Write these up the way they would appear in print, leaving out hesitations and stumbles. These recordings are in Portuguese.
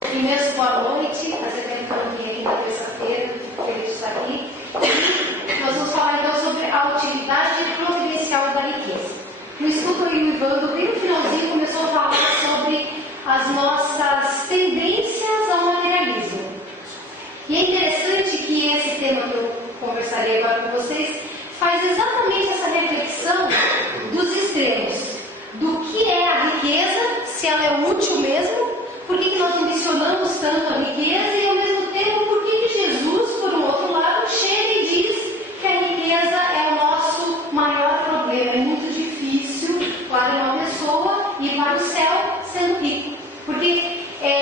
Primeiro, boa noite. Fazia tempo que eu não vinha aqui na terça-feira, fico feliz de estar aqui. Nós vamos falar então sobre a utilidade providencial da riqueza. No estudo aí o Ivandro, bem no finalzinho, começou a falar sobre as nossas tendências ao materialismo. E é interessante que esse tema que eu conversarei agora com vocês faz exatamente essa reflexão dos extremos. Do que é a riqueza, se ela é útil mesmo, por que nós ambicionamos tanto a riqueza e ao mesmo tempo por que Jesus, por um outro lado, chega e diz que a riqueza é o nosso maior problema. É muito difícil para uma pessoa ir para o céu sendo rico. Porque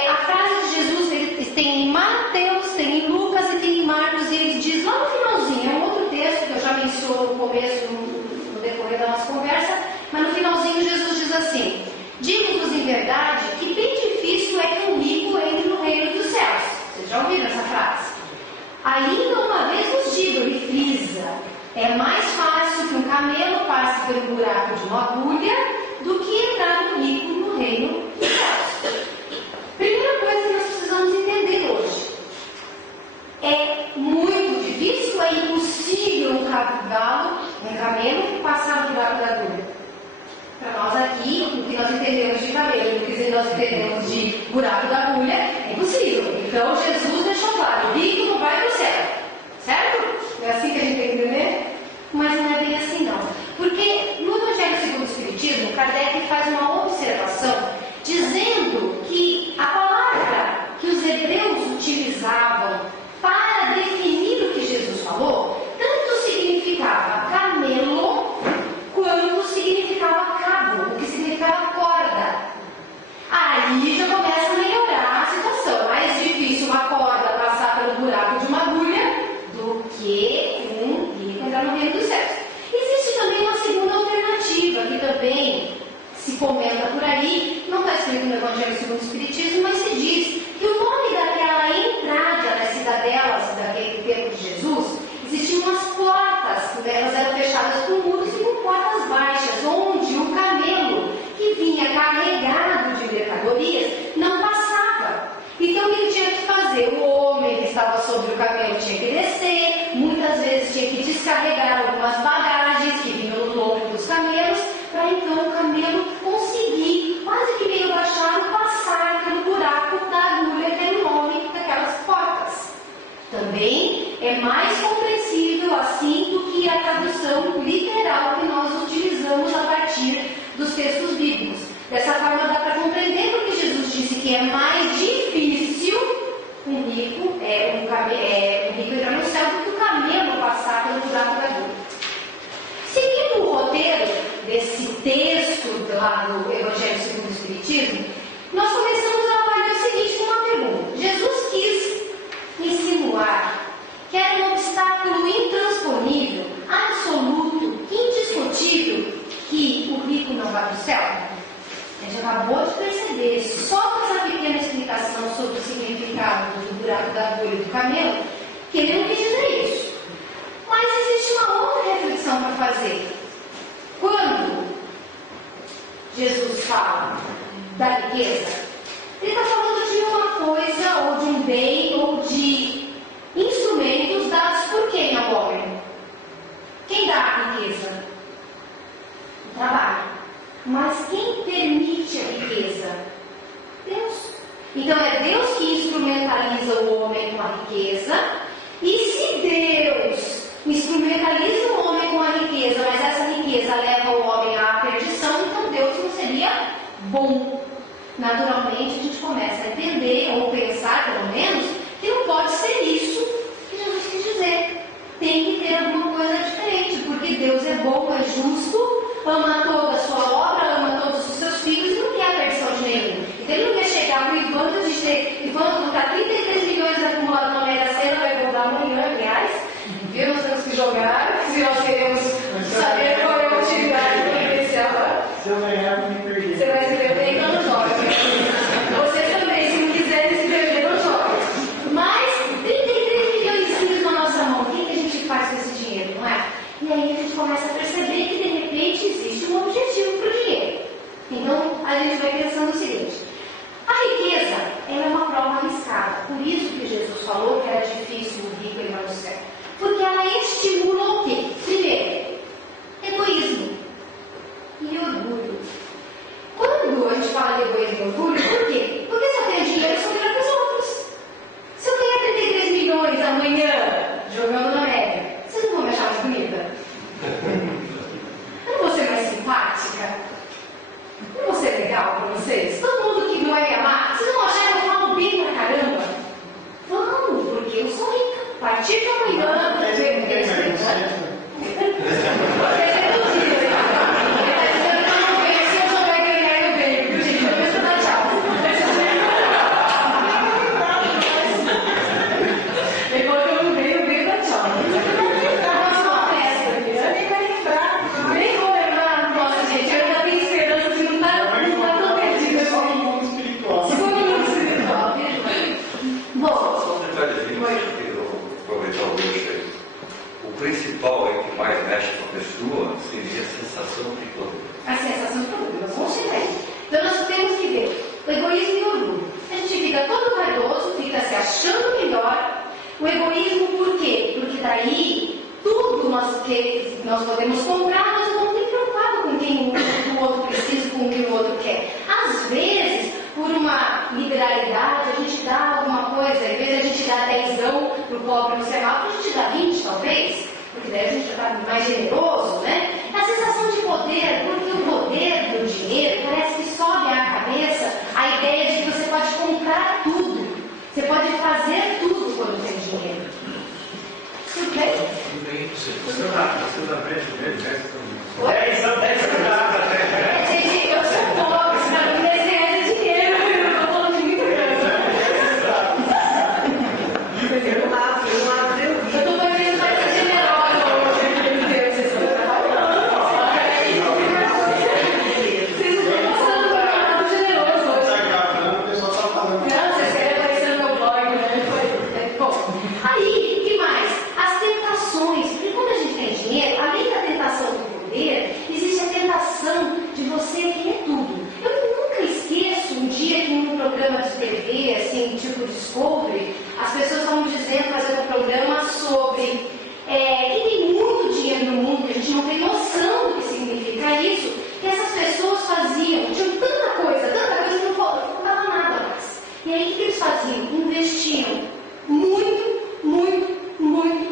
a frase de Jesus ele tem em Mateus, tem em Lucas e tem em Marcos, e ele diz lá no finalzinho, é um outro texto que eu já menciono no começo, no decorrer da nossa conversa, mas no finalzinho Jesus diz assim: digo-vos em verdade que bem difícil é que um rico entre no reino dos céus. Vocês já ouviram essa frase? Ainda uma vez vos digo, ele frisa, é mais fácil que um camelo passe pelo buraco de uma agulha do que entrar um rico no reino dos céus. Primeira coisa que nós precisamos entender hoje: é muito difícil, é impossível um camelo passar no buraco da agulha. Para nós aqui, o que nós entendemos de camelo, o que nós entendemos de buraco da agulha, é impossível. Então Jesus deixou claro: o rico não vai para o céu. Certo? É assim que a gente tem que entender? Mas não é bem assim não. Porque no Evangelho segundo o Espiritismo, Kardec faz uma observação dizendo que a palavra que os hebreus utilizavam para definir o que Jesus falou, tanto significava camelo, quanto significava cabo, o que significava corda. Aí já começa a melhorar a situação. Mais difícil uma corda passar pelo buraco de uma agulha do que um rico entrar no reino dos céus. Existe também uma segunda alternativa, que também se comenta por aí, não está escrito no Evangelho segundo o Espiritismo, mas se diz que o nome daquela entrada das cidadelas daquele tempo de Jesus, existiam umas portas, elas eram fechadas com muros e com portas baixas, onde o camelo que vinha carregado de mercadorias não passava. Então ele tinha que fazer, o homem que estava sobre o camelo tinha que descer, muitas vezes tinha que descarregar algumas bagagens que vinham no lombo dos camelos, para então o camelo conseguir, quase que meio baixado, passar pelo buraco da agulha, que era o nome daquelas portas. Também é mais compreensível assim do que a tradução literal que nós utilizamos a partir dos textos bíblicos. Dessa forma dá para compreender porque Jesus disse que é mais difícil um rico entrar no céu do que o camelo passar pelo buraco da agulha. Seguindo o roteiro desse texto lá do Evangelho segundo o Espiritismo, nós começamos a avaliar o seguinte com uma pergunta. Jesus quis insinuar que era um obstáculo intransponível, absoluto, indiscutível, que o rico não vai para o céu? A gente acabou de perceber, só com essa pequena explicação sobre o significado do buraco da agulha e do camelo, que ele não quis dizer isso. Mas existe uma outra reflexão para fazer. Quando Jesus fala da riqueza, ele está falando de uma coisa, ou de um bem, ou de instrumentos dados por quem ao homem? Quem dá a riqueza? O trabalho. Mas quem permite a riqueza? Deus. Então é Deus que instrumentaliza o homem com a riqueza, e se Deus instrumentaliza o homem com a riqueza, mas essa riqueza leva o homem à perdição, então Deus não seria bom. Naturalmente a gente começa a entender, ou pensar pelo menos, que não pode ser isso que Jesus quis dizer. Tem que ter alguma coisa diferente, porque Deus é bom, é justo, ama toda a sua obra, ama todos os seus filhos e não quer a perdição de nenhum. Então ele não quer chegar para o Ivandro e dizer: Ivandro, está 33 milhões acumulados na Mega Sena, vai comprar amanhã, aliás. Viu? Nós temos que jogar, se nós queremos saber qual é a utilidade do potencial. Se eu ganhar, eu me perdi. Você vai se perder, então não joga. Você também, se não quiser se perder, não joga. Mas 33 milhões na nossa mão, o que a gente faz com esse dinheiro, não é? E aí a gente começa a perceber que de repente existe um objetivo. Por isso que Jesus falou que era difícil o rico entrar no céu. Porque ela estimula o quê? Primeiro, egoísmo e orgulho. Quando a gente fala de egoísmo e orgulho, por quê? Porque se eu tenho dinheiro, eu sou melhor que os outros. Se eu ganhar 33 milhões amanhã, jogando na média, vocês não vão me achar mais bonita? Eu não vou ser mais simpática? Não vou ser legal para vocês? Todo mundo que não é me amar, vocês vão achar que eu falo bem pra caramba? Vamos, porque eu sou rica. A partir de amanhã, a sensação de poder. Nós vamos chegar aí. Então nós temos que ver o egoísmo e o orgulho. A gente fica todo vaidoso, fica se achando melhor. O egoísmo por quê? Porque daí tudo que nós podemos comprar, nós não estamos nem preocupados com quem o outro precisa, com o que o outro quer. Às vezes, por uma liberalidade, a gente dá alguma coisa, em vez de a gente dar 10 para o pobre no semáforo, a gente dá 20 talvez. Porque daí a gente já está mais generoso, né? A sensação de poder, porque o poder do dinheiro parece que sobe à cabeça a ideia de que você pode comprar tudo. Você pode fazer tudo quando tem dinheiro. Tudo bem? Tudo bem. Você usa preço dele, né? Oi? São 10 centavos, né? Gente, eu sou pobre, se não me desenhar de dinheiro, eu estou falando de muito grande. Eu estou fazendo mais generosa hoje, meu Deus, vocês estão trabalhando. Vocês não estão mostrando para mim nada generoso hoje. Não, vocês querem aparecer no meu blog, né? Bom, aí, o que mais? As tentações. Porque quando a gente tem dinheiro, além da tentação do poder, existe a tentação de você querer tudo. Eu nunca esqueço um dia que em um programa de TV, assim, tipo Discovery, as pessoas estavam dizendo, fazendo um programa sobre que tem muito dinheiro no mundo, que a gente não tem noção do que significa isso, que essas pessoas faziam, tinham tanta coisa que não faltava nada mais. E aí o que eles faziam? Investiam muito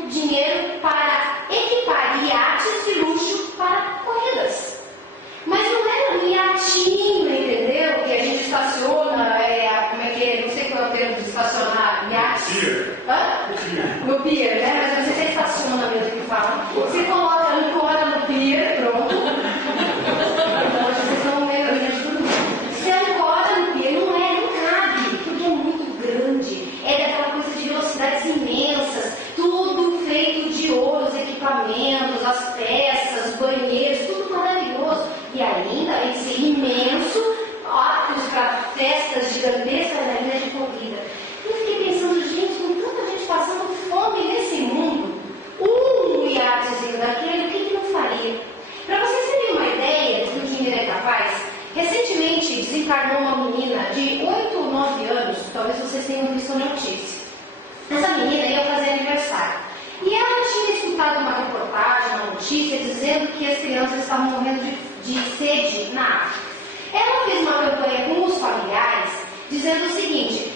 dinheiro para equipar iates de luxo para corridas. Mas não era um iatinho, entendeu? Que a gente estaciona, como é que é? Não sei qual é o termo de estacionar iates. Pier. Hã? No pier, né? Mas não sei se é estaciona mesmo que fala. Você coloca a ancora no pier, pronto. Vocês estão meio de tudo. Você ancora no pier, não cabe, porque é muito grande. É daquela coisa de velocidades imensas, tudo feito de ouro, os equipamentos, as peças, os banheiros, tudo maravilhoso. E ainda, além de ser imenso, atos para festas gigantescas na linha de corrida. Eu fiquei pensando, gente, com tanta gente passando fome nesse mundo, um iatezinho daquele, o que não faria? Para vocês terem uma ideia do que o dinheiro é capaz, recentemente desencarnou uma menina de 8 ou 9 anos, talvez vocês tenham visto a notícia. Essa menina ia fazer aniversário. E ela tinha escutado uma reportagem, uma notícia, dizendo que as crianças estavam morrendo de sede na África. Ela fez uma campanha com os familiares, dizendo o seguinte,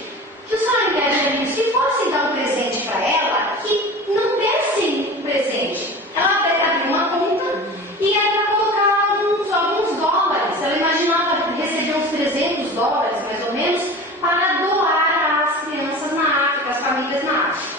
que os familiares, se fossem dar um presente para ela, que não dessem um presente. Ela abriu uma conta e ela colocava alguns dólares. Ela imaginava receber uns $300, mais ou menos, para doar às crianças na África, às famílias na África,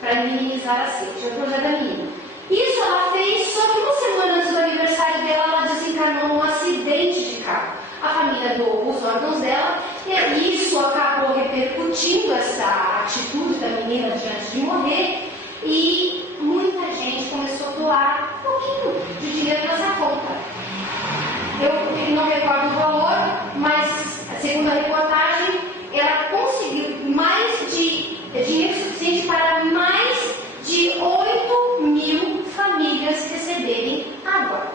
para minimizar a sede. É o projeto da menina. Isso ela fez, só que uma semana antes do aniversário dela, ela desencarnou num acidente de carro. A família doou os órgãos dela e isso acabou repercutindo essa atitude da menina diante de morrer e muita gente começou a doar um pouquinho de dinheiro nessa conta. Eu não recordo o valor, mas segundo a reportagem, ela conseguiu dinheiro suficiente para mais de 8.000 famílias receberem água.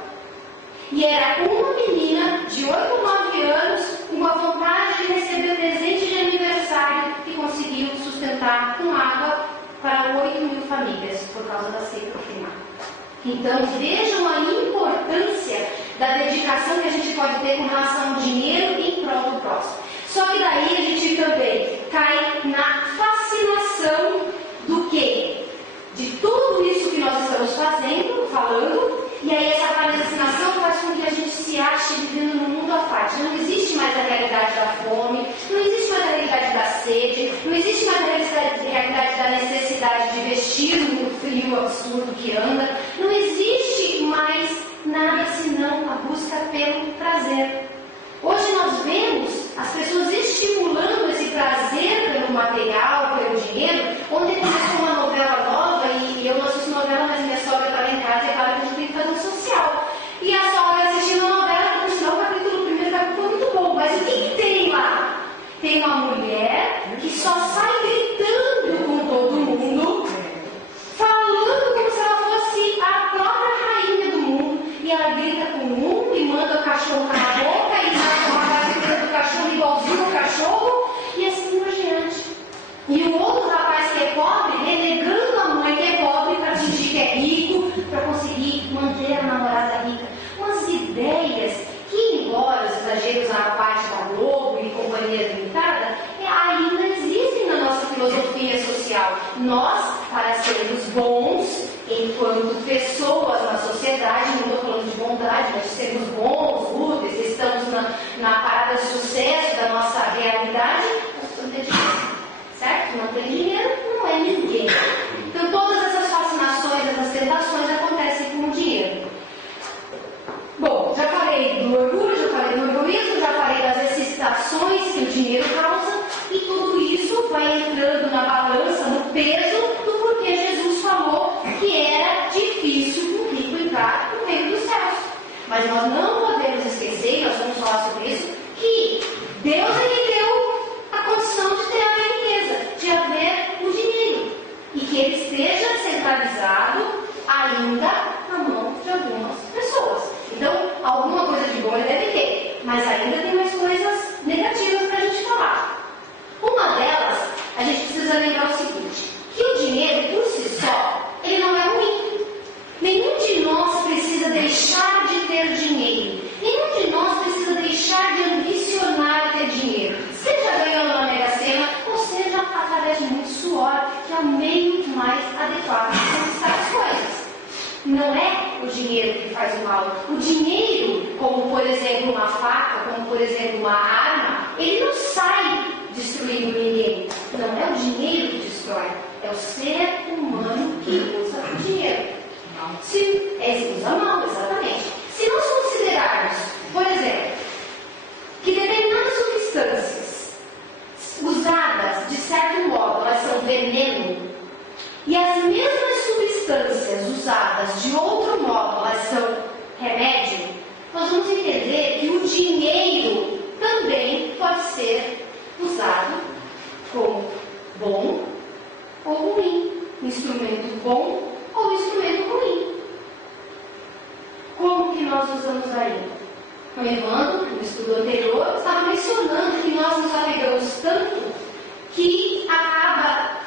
E era uma menina de 8 ou 9 anos com a vontade de receber presente de aniversário que conseguiu sustentar entrar com água para 8.000 famílias por causa da seca climática. Então vejam a importância da dedicação que a gente pode ter com relação ao dinheiro em prol do próximo. Só que daí a gente também cai na fascinação do quê? De tudo isso que nós estamos falando, e aí essa fascinação faz com que a gente se ache vivendo num mundo à parte. Não existe mais a realidade da fome, não existe mais a realidade da sede, não existe mais a realidade da necessidade de vestir no frio absurdo que anda, não existe mais nada senão a busca pelo prazer. Hoje nós vemos as pessoas estimulando esse prazer pelo material, pelo dinheiro. Ontem começou uma novela nova e eu não assisto novela, mas minha sogra está lá em casa e é claro que a gente tem que fazer um social. E a sogra assistindo a novela, por sinal, o primeiro capítulo foi muito bom. Mas o que tem lá? Tem uma mulher que só sai gritando com todo mundo, falando como se ela fosse a própria rainha do mundo. E ela grita com um e manda o cachorro calar a boca e faz do cachorro igualzinho o cachorro e assim por diante. E o outro rapaz que é pobre, renegando a mãe que é pobre para fingir que é rico, para conseguir manter a namorada rica. Umas ideias que, embora os exageros à parte da Globo e companhia limitada, ainda existem na nossa filosofia social. Nós, para sermos bons enquanto pessoas na sociedade, não estou falando de bondade, mas de sermos bons, úteis, estamos na parada de sucesso da nossa realidade, nós precisamos ter dinheiro, certo? Não tem dinheiro, não é ninguém. Então todas essas fascinações, essas tentações acontecem com o dinheiro. Bom, já falei do orgulho, já falei do egoísmo, já falei das excitações que o dinheiro causa, e tudo isso vai entrando na balança, no peso do porquê Jesus falou que era difícil um rico entrar no reino dos céus. Mas nós não podemos esquecer, nós vamos falar sobre isso, que Deus é que deu a condição de ter a riqueza, de haver o dinheiro, e que ele esteja centralizado ainda na mão de algumas pessoas. Então, alguma coisa de bom ele deve ter, mas ainda tem mais coisas negativas para a gente falar. Uma delas, a gente precisa lembrar o seguinte, que o dinheiro por si só, ele não é ruim. Nenhum de nós precisa deixar de ter dinheiro. Nenhum de nós precisa deixar de ambicionar ter dinheiro. Seja ganhando na Mega Sena, ou seja através de muito suor, que é o meio mais adequado de conquistar as coisas. Não é o dinheiro que faz o mal. O dinheiro, como por exemplo uma faca, como por exemplo uma arma, ele não sai destruindo ninguém. Não é o dinheiro que destrói, é o ser humano que usa o dinheiro. Se usa mal, exatamente. Se nós considerarmos, por exemplo, que determinadas substâncias usadas de certo modo, elas são veneno, e as mesmas substâncias usadas de outro modo, elas são remédio, nós vamos entender que o dinheiro também pode ser usado como bom ou ruim, instrumento bom ou instrumento ruim. Como que nós usamos ainda? O Evandro, no estudo anterior, estava mencionando que nós nos apegamos tanto que acaba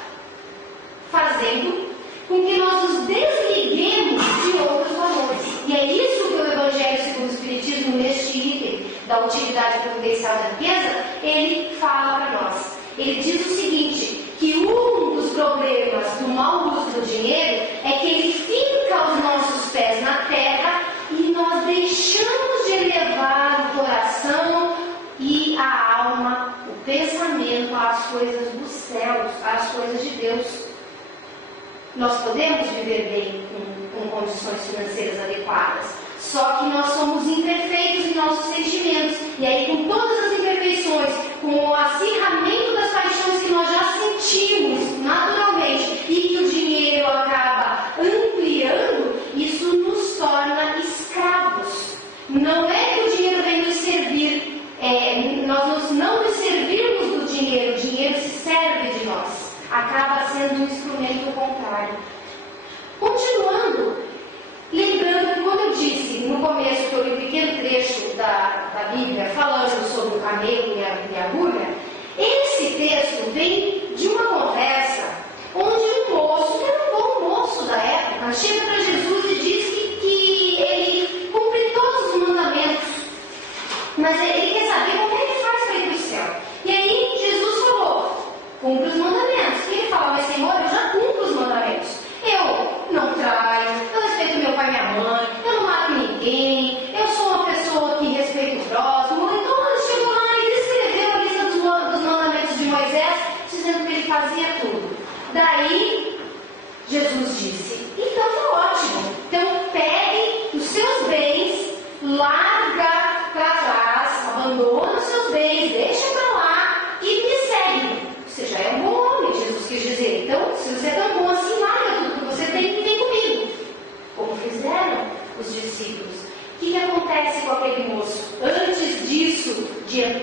fazendo com que nós nos desliguemos de outros valores. E é isso que o Evangelho segundo o Espiritismo, neste item da utilidade providencial da riqueza, ele fala para nós. Ele diz o seguinte, que um dos problemas do mau uso do dinheiro é que ele fica aos nossos pés na terra e nós deixamos de elevar o coração e a alma, o pensamento às coisas dos céus, às coisas de Deus. Nós podemos viver bem com condições financeiras adequadas, só que nós somos imperfeitos em nossos sentimentos. E aí, com todas as imperfeições, com o acirramento das paixões que nós já sentimos naturalmente e que o dinheiro acaba ampliando, isso nos torna escravos. Não é que o dinheiro vem nos servir, nós não nos servirmos do dinheiro, o dinheiro se serve de nós. Acaba sendo um instrumento contrário. Continuando, lembrando que quando eu disse no começo que eu li um pequeno trecho da Bíblia falando sobre o camelo e a agulha, esse texto vem de uma conversa fazia tudo. Daí, Jesus disse, então tá ótimo, então pegue os seus bens, larga para trás, abandona os seus bens, deixa para lá e me segue. Você já é um bom homem, Jesus quis dizer. Então, se você é tão bom assim, larga tudo que você tem e vem comigo. Como fizeram os discípulos. O que acontece com aquele moço? Antes disso,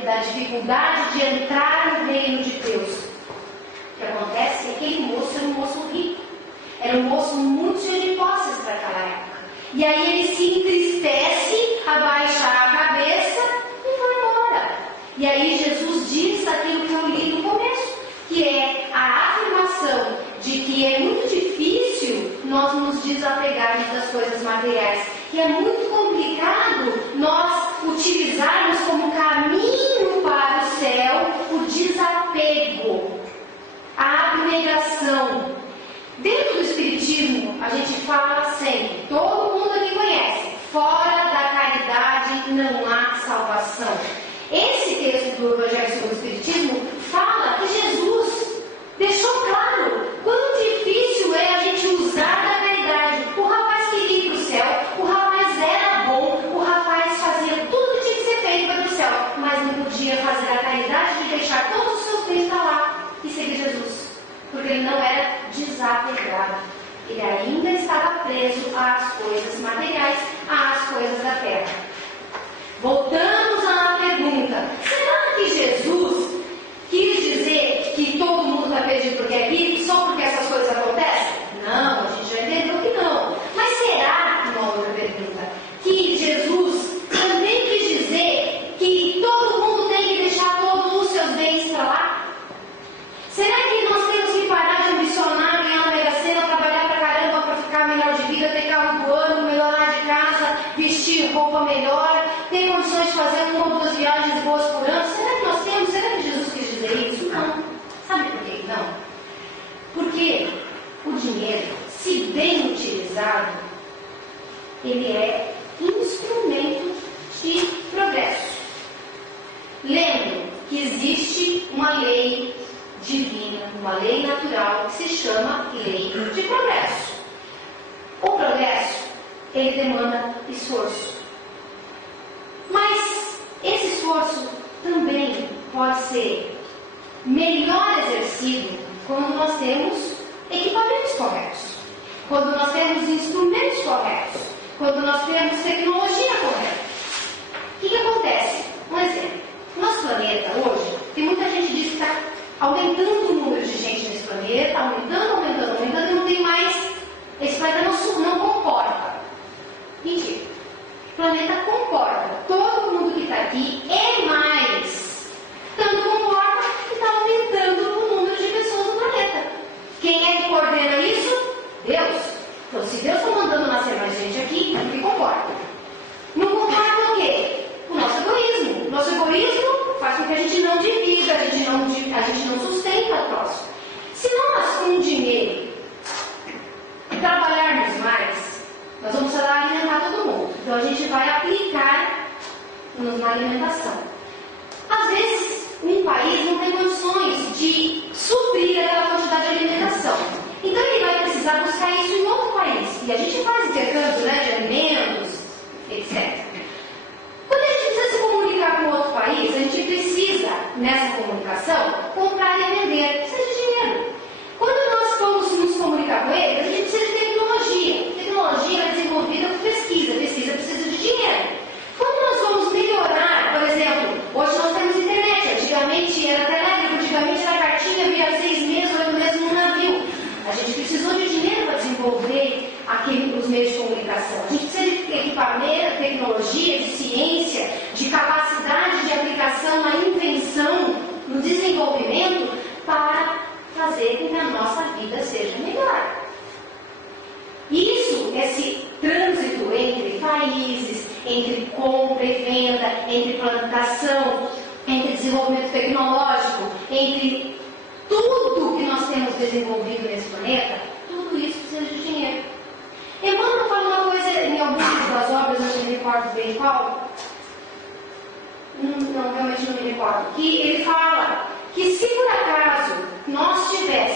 da dificuldade de entrar no reino de Deus. O que acontece é que aquele moço era um moço rico. Era um moço muito cheio de posses para aquela época. E aí ele se entristece, abaixa a cabeça e vai embora. E aí Jesus diz aquilo que eu li no começo, que é a afirmação de que é muito difícil nós nos desapegarmos das coisas materiais. Que é muito complicado nós utilizarmos como caminho para o céu o desapego, a abnegação. Dentro do Espiritismo, a gente fala sempre, todo mundo aqui conhece, fora da caridade não há salvação. Esse texto do Evangelho segundo o Espiritismo fala que Jesus deixou claro quão difícil é a gente usar da caridade. O rapaz queria ir para o céu, o rapaz era bom, o rapaz fazia tudo que tinha que ser feito para ir para o céu, mas não podia fazer a caridade de deixar todos os seus bens para lá e seguir Jesus. Porque ele não era desapegado. Ele ainda estava preso às coisas materiais, às coisas da terra. Voltamos à pergunta. Será que Jesus quis dizer que todo mundo está perdido porque é rico só porque essas coisas acontecem? Não, a gente já entendeu que não. Mas será, uma outra pergunta, que Jesus também quis dizer que todo mundo tem que deixar todos os seus bens para lá? Será que nós temos que parar de ambicionar, ganhar uma mega sena, trabalhar pra caramba para ficar melhor de vida, ter carro do ano, melhorar de casa, vestir roupa melhor, ter condições de fazer uma ou duas viagens boas por ano? Será que nós temos? Será que Jesus quis dizer isso? Não. Sabe por que não? Porque o dinheiro, se bem utilizado, ele é instrumento de progresso. Lembre que existe uma lei divina, uma lei natural que se chama lei de progresso. O progresso, ele demanda esforço. Mas esse esforço também pode ser melhor exercido quando nós temos equipamentos corretos, quando nós temos instrumentos corretos, quando nós temos tecnologia correta. O que acontece? Um exemplo. Nosso planeta hoje, tem muita gente que diz que está aumentando o número de gente nesse planeta, aumentando, e não tem mais. Esse planeta não comporta. Mentira. O planeta comporta. Todo mundo que está aqui é mais. Tanto comporta que está aumentando o número de pessoas no planeta. Quem é que coordena isso? Deus. Então, se Deus está mandando nascer mais gente aqui, o que comporta? Não comporta o quê? O nosso egoísmo. Nosso egoísmo faz com que a gente não divida, a gente não sustenta o próximo. Se nós, com o dinheiro, trabalharmos mais, nós vamos precisar alimentar todo mundo. Então a gente vai aplicar na alimentação. Às vezes, um país não tem condições de suprir aquela quantidade de alimentação. Então ele vai precisar buscar isso em outro país. E a gente faz intercâmbio, né, de alimentos, etc. Quando a gente precisa se comunicar com outro país, a gente precisa, nessa comunicação, comprar e vender. Precisa de dinheiro. Quando nós vamos nos comunicar com eles, a gente precisa de tecnologia. Tecnologia é desenvolvida por pesquisa. Pesquisa precisa de dinheiro. Quando nós vamos melhorar, por exemplo, hoje nós temos internet. Antigamente era telégrafo, antigamente era cartinha, via 6 meses, 8 meses num navio. A gente precisou de dinheiro para desenvolver os meios de comunicação. A gente precisa de equipamento, tecnologia, de ciência, de capacidade de aplicação na invenção, no desenvolvimento, para fazer com que a nossa vida seja melhor. Isso, esse trânsito entre países, entre compra e venda, entre plantação, entre desenvolvimento tecnológico, entre tudo que nós temos desenvolvido nesse planeta, tudo isso precisa de dinheiro. Emmanuel fala uma coisa em algumas das obras, eu não me recordo bem qual, não, realmente não me recordo, que ele fala que se por acaso nós tivéssemos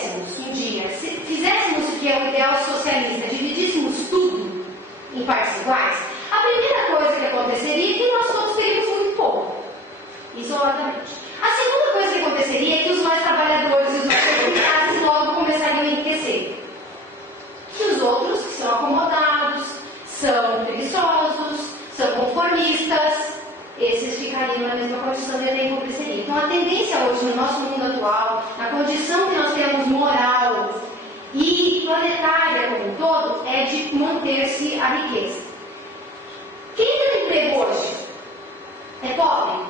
planetária como um todo é de manter-se a riqueza. Quem tem emprego hoje é pobre?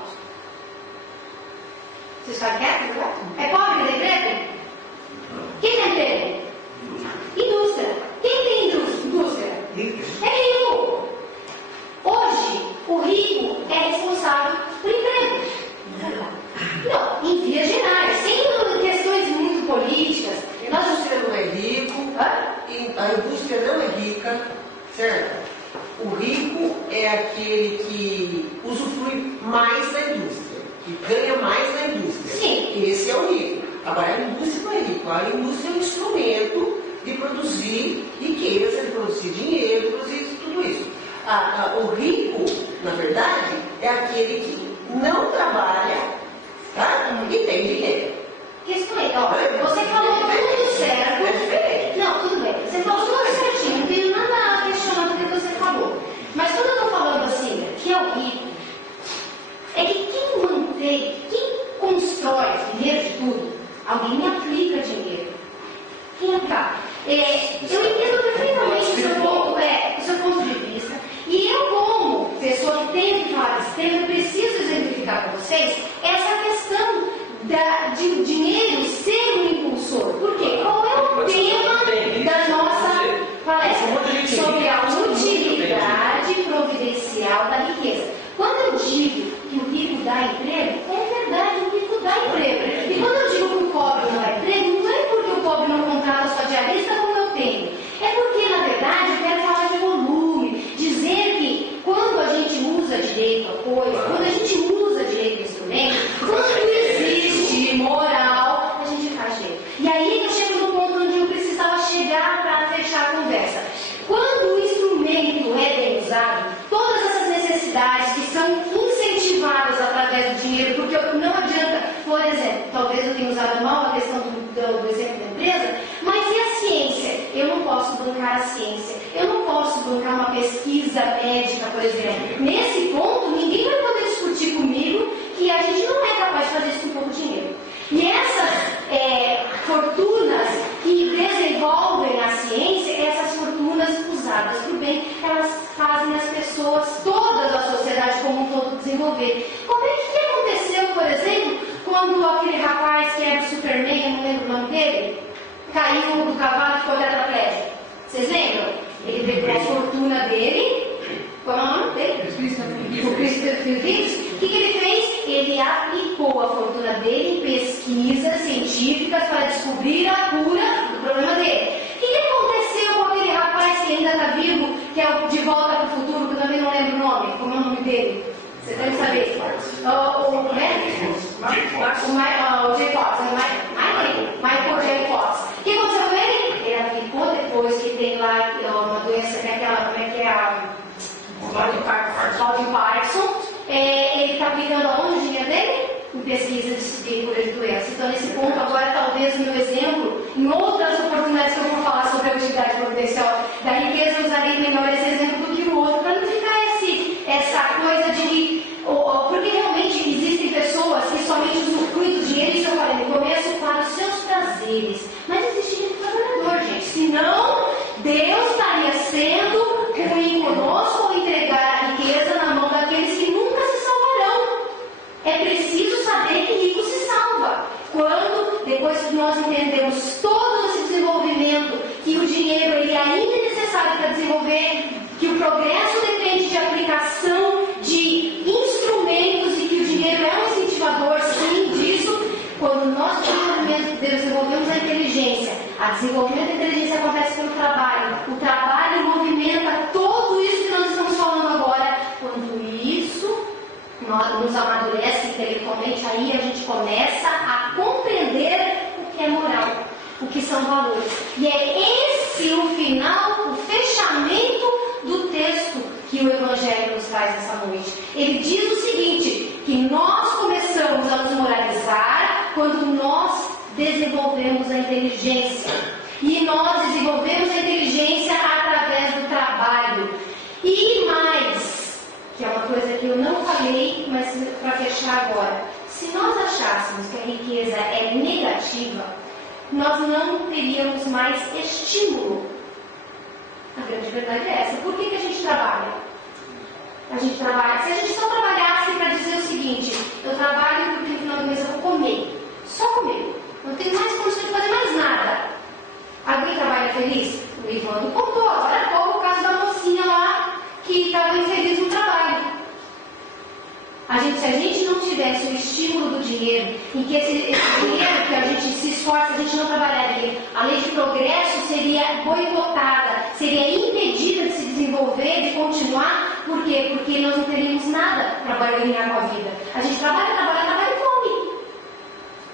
Vocês sabem que é? É pobre que tem emprego? Quem tem emprego? Indústria. Quem tem indústria? É rico. Hoje, o rico é responsável por emprego. Não, em vias gerais, sem questões muito políticas. A indústria não é rico, a indústria não é rica, certo? O rico é aquele que usufrui mais da indústria, que ganha mais da indústria. Sim. Esse é o rico. Agora, a indústria não é rico. A indústria é um instrumento de produzir riqueza, de produzir dinheiro, de produzir tudo isso. O rico, na verdade, é aquele que não trabalha, tá? E tem dinheiro. Isso aí, ó, você falou tudo certo. É diferente. Não, tudo bem. Você falou tudo certinho, não tenho nada a questionar do que você falou. Mas quando eu estou falando assim, que é o rico, é que quem mantém, quem constrói primeiro de tudo, alguém aplica dinheiro. Quem aplica? Eu entendo perfeitamente o seu ponto de vista. E eu, como pessoa que tem que falar desse tema, preciso exemplificar para vocês essa questão de dinheiro ser um impulsor. Por quê? Qual é o tema da nossa palestra? Sobre a utilidade providencial da riqueza. Quando eu digo que o rico dá emprego, é verdade, o rico dá emprego. E quando eu digo que o pobre não dá emprego, não é porque o pobre não contrata sua diarista como eu tenho. É porque, na verdade, eu quero falar de volume, dizer que quando a gente usa direito a coisa, quando a gente usa direito a instrumento, quando existe moral, a gente faz direito. E aí eu chego no ponto onde eu precisava chegar para fechar a conversa. Quando o instrumento é bem usado, todas essas necessidades que são incentivadas através do dinheiro, porque não adianta, por exemplo, talvez eu tenha usado mal a questão do exemplo da empresa, mas e a ciência? Eu não posso bancar a ciência, eu não posso bancar uma pesquisa médica, por exemplo. Nesse ponto, ninguém vai poder discutir comigo que a gente não é capaz de fazer isso com pouco dinheiro. E essas fortunas que desenvolvem a ciência, essas fortunas usadas para o bem, elas fazem as pessoas, toda a sociedade como um todo, desenvolver. Como é que aconteceu, por exemplo, quando aquele rapaz que era o Superman, eu não lembro o nome dele, caiu do cavalo e ficou tetraplégico? Vocês lembram? Ele pegou a fortuna dele, qual é o nome dele? O Christopher Hitchens. O que ele fez? Ele aplicou a fortuna dele em pesquisas científicas para descobrir a cura do problema dele. O que aconteceu com aquele rapaz que ainda está vivo, que é o De Volta para o Futuro, que eu também não lembro o nome? Como é o nome dele? Você deve saber. O J. Fox, Michael J. Fox. O que aconteceu com ele? Ele aplicou depois que tem lá uma doença, que é aquela, como é que é a... Mal de Parkinson. Ele está aplicando aonde o dinheiro dele? Em pesquisa de cura de doença. Então, nesse ponto, agora, talvez, no meu exemplo, em outras oportunidades que eu vou falar sobre a utilidade providencial da riqueza, eu usarei melhor esse exemplo do que o outro, para não ficar essa coisa de... Porque realmente existem pessoas que somente usufruem do dinheiro, isso eu falei no começo, para os seus prazeres. Mas existe gente trabalhador, gente. Senão, Deus estaria sendo ruim conosco ao entregar a riqueza na mão daqueles que nunca se salvarão. É preciso saber que rico se salva. Quando, depois que nós entendemos todo esse desenvolvimento, que o dinheiro ele ainda é necessário para desenvolver, que o progresso depende de aplicação de instrumentos e que o dinheiro é um incentivador, sim, disso, quando nós desenvolvemos a inteligência, a desenvolvimento da inteligência acontece pelo trabalho. O trabalho movimenta tudo isso que nós estamos falando agora. Quando isso nos amadurece intelectualmente, aí a gente começa a compreender o que é moral, o que são valores. E é esse o final, o fechamento do texto que o Evangelho nos traz essa noite. Ele diz o seguinte, que nós começamos a nos moralizar quando nós desenvolvemos a inteligência. E nós desenvolvemos a inteligência através do trabalho. E mais, que é uma coisa que eu não falei, mas para fechar agora, se nós achássemos que a riqueza é negativa, nós não teríamos mais estímulo. A grande verdade é essa. Por que a gente trabalha? A gente trabalha. Se a gente só trabalhasse para dizer o seguinte: eu trabalho porque no final do mês eu vou comer. Só comer. Não tenho mais condições de fazer mais nada. Alguém trabalha feliz? O Ivandro contou agora há pouco o caso da mocinha lá que estava infeliz no trabalho. Se a gente não tivesse o estímulo do dinheiro, em que esse dinheiro que a gente se esforça, a gente não trabalharia, a lei de progresso seria boicotada, seria impedida de se desenvolver, de continuar. Por quê? Porque nós não teríamos nada para barganhar com a vida. A gente trabalha e come.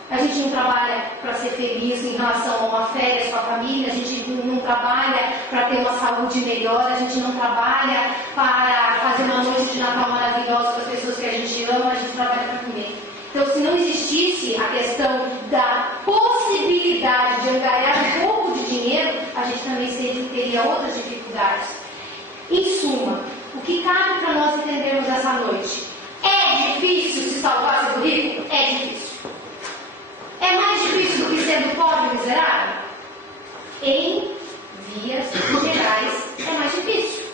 A gente não trabalha para ser feliz em relação a uma férias com a família, a gente não trabalha para ter uma saúde melhor, a gente não trabalha para fazer uma noite de Natal maravilhosa com as pessoas que a gente ama, a gente trabalha para comer. Então, se não existisse a questão da possibilidade de angariar um pouco de dinheiro, a gente também teria outras dificuldades. Em suma, o que cabe para nós entendermos essa noite? É difícil se salvar sendo rico? É difícil. É mais difícil do que sendo pobre e miserável? Em vias gerais, é mais difícil.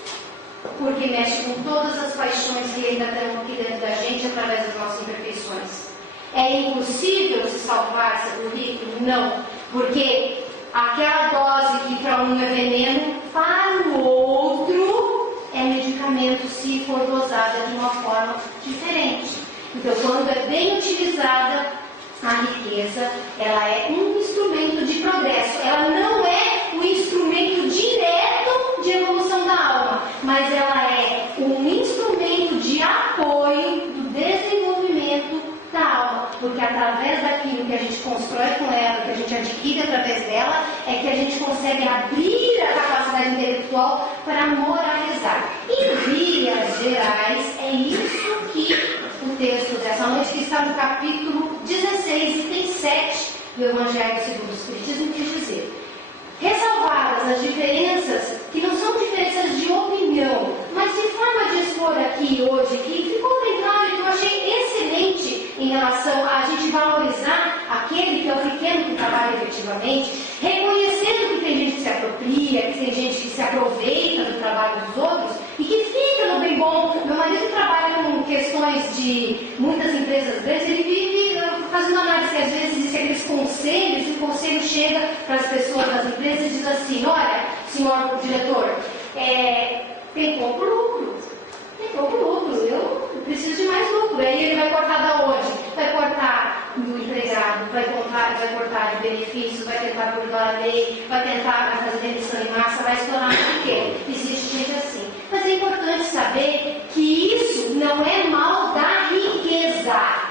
Porque mexe com todas as paixões que ainda estão aqui dentro da gente através das nossas imperfeições. É impossível se salvar sendo rico? Não. Porque aquela dose que para um é veneno, para o outro é medicamento se for dosada de uma forma diferente. Então, quando é bem utilizada, a riqueza, ela é um instrumento de progresso. Ela não é um instrumento direto de evolução da alma, mas ela é um instrumento de apoio do desenvolvimento da alma. Porque através daquilo que a gente constrói com ela, que a gente adquire através dela, é que a gente consegue abrir a capacidade intelectual para moralizar. Em vias gerais, é isso que o texto dessa noite, que está no capítulo 16, item 7 do Evangelho segundo o Espiritismo, quis dizer: ressalvadas as diferenças, que não são diferenças de opinião, mas de forma de expor aqui hoje, que ficou bem claro e que eu achei excelente em relação a gente valorizar aquele que é o pequeno que trabalha efetivamente, reconhecendo que tem gente que se apropria, que tem gente que se aproveita do trabalho dos outros e que fica no bem bom. Meu marido trabalha com questões de muitas empresas grandes, ele vive fazendo análise que às vezes existem aqueles conselhos, e o conselho chega para as pessoas das empresas e diz assim: olha, senhor diretor, tem pouco lucro. Tem pouco lucro, eu preciso de mais lucro. Aí ele vai cortar da onde? Vai cortar do empregado, vai cortar de benefícios, vai tentar burlar a lei, vai tentar fazer demissão em massa, vai estourar no quê? Existe gente assim. Mas é importante saber que isso não é mal da riqueza.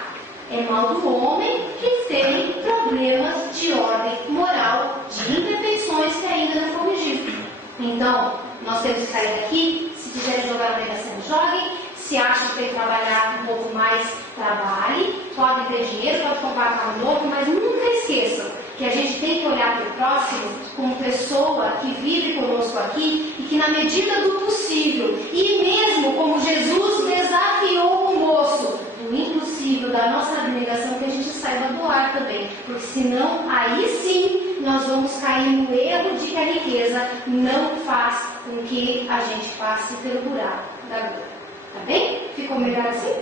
É mal do homem que tem problemas de ordem moral, de imperfeições que ainda não corrigiu. Então, nós temos que sair daqui. Se quiserem jogar na negação, joguem. Se acham que tem que trabalhar um pouco mais, trabalhe. Podem ter dinheiro, pode comprar carro novo, mas nunca esqueçam que a gente tem que olhar para o próximo como pessoa que vive conosco aqui e que, na medida do possível, e mesmo como Jesus desafiou o moço, do impossível, da nossa abnegação, que a gente saiba doar também, porque senão, aí sim, nós vamos cair no erro de que a riqueza não faz com que a gente passe pelo buraco da dor. Tá bem? Ficou melhor assim?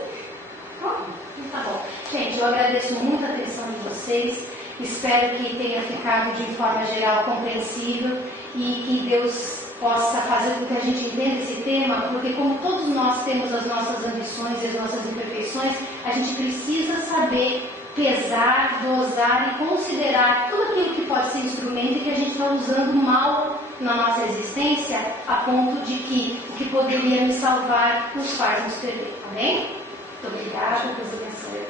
Tá bom. Gente, eu agradeço muito a atenção de vocês. Espero que tenha ficado de forma geral compreensível e que Deus possa fazer com que a gente entenda esse tema, porque como todos nós temos as nossas ambições e as nossas imperfeições, a gente precisa saber pesar, dosar e considerar tudo aquilo que pode ser instrumento e que a gente está usando mal na nossa existência, a ponto de que o que poderia nos salvar nos faz nos perder. Tá bem? Muito obrigada, Deus abençoe.